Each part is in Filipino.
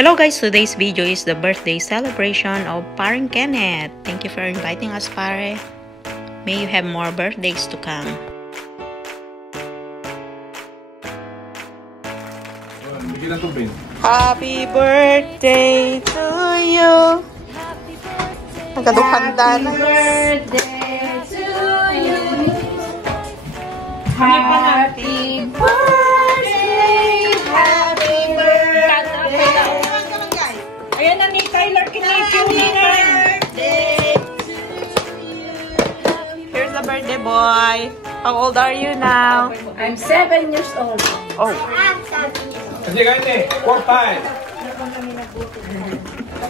Hello guys, today's video is the birthday celebration of Paring Kenneth. Thank you for inviting us, Pare. May you have more birthdays to come. Happy birthday to you. Nagkadukhanda na. Happy birthday to you. Happy birthday. Happy birthday. Ayan na ni Tyler Kinipyo nila. Here's the birthday boy. How old are you now? I'm 7 years old. Oh. Kasi ganyan eh, 4 times.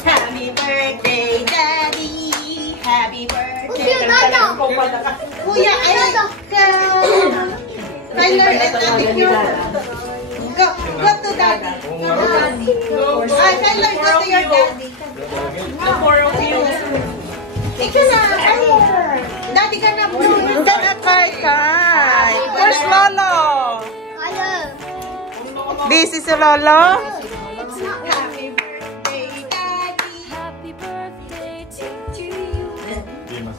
Happy birthday, Daddy. Happy birthday. Kuya, ay, Tyler, let Daddy you. Go to Daddy. Ay, Tyler, go to your Daddy. The four of you. Ikaw na, Daddy ka na, bro. Kay. Where's Lolo? Busy si Lolo? Happy birthday, Daddy. Happy birthday to you.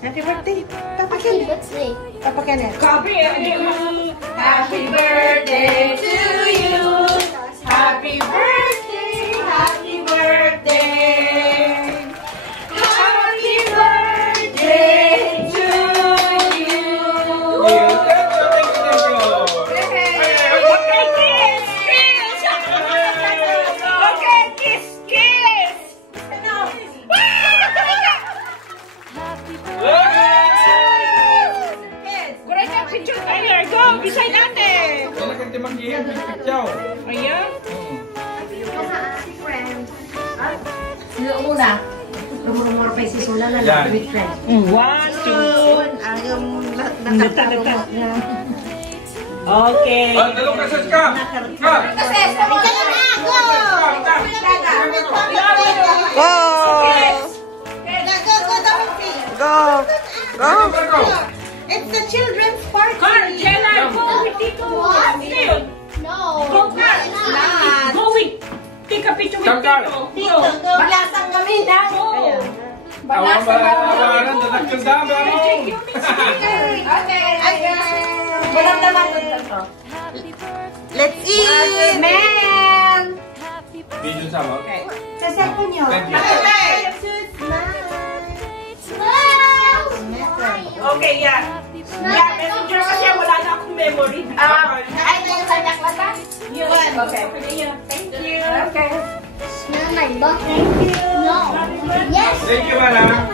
Happy birthday. Papa Kenneth. Papa Kenneth. Happy birthday to you. Happy birthday. Happy birthday. Happy birthday to you. Okay, kiss, kiss. Kurang picture Tyler, go beside ate. Wala kang timanggihan, ciao. Ayan. Sino una? Rumor pa si Sula na Yan. with friends. 1, 2. Okay. Dalawang kases ka! Ka! Go! Go! Go! It's the children's party. Carl, Jenna, go with Tito. Leon. Go, Carl. Go with. Take a picture with Come, Carl. Tito. Go. Balasang kami na. Go. Awang bayaran, dadagdag dami ako! Walang naman ito. Let's eat! Man! Video sama? Sa cellphone nyo. Thank you. Okay, yeah. Yeah, messenger kasi wala na akong memory. Ay, yung kanya klasa? Yun. Okay. Thank you. Okay. Smell my butt. Thank you. No. Yes. Thank you, Mana!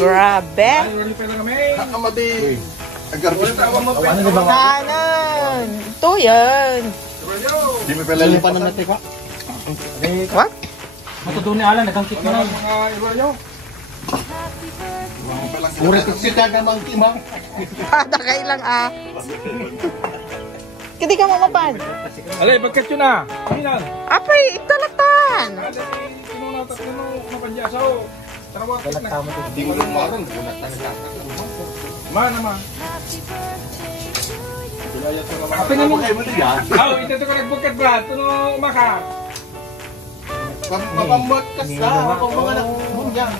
Grabe! Ready pa na kami? Kanan! Ito yan! Di mo pala lipan na natin ko. What? Matutuni ala, nagangkit mo na mga iba nyo. Urat ko si Tagamang Timang. Pada kayo lang ah. Hindi ka mamapan. Alay, bagkat yun na. Minang. Apay, italatan. Alay, sinunatak nyo mapandyasaw. Tarawat na. Di mo lumarong. Mana ma. Apa nga mo kayo mo diyan? Oh, ito ko nagbukit brad. Tuno makar. Mapamot ka sa. Mapang mga nagbunyang.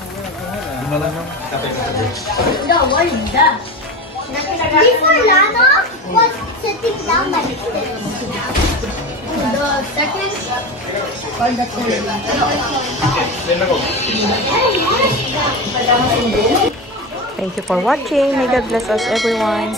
No, what is that? Before Lana was sitting down like this. The second or the third? Thank you for watching. May God bless us everyone.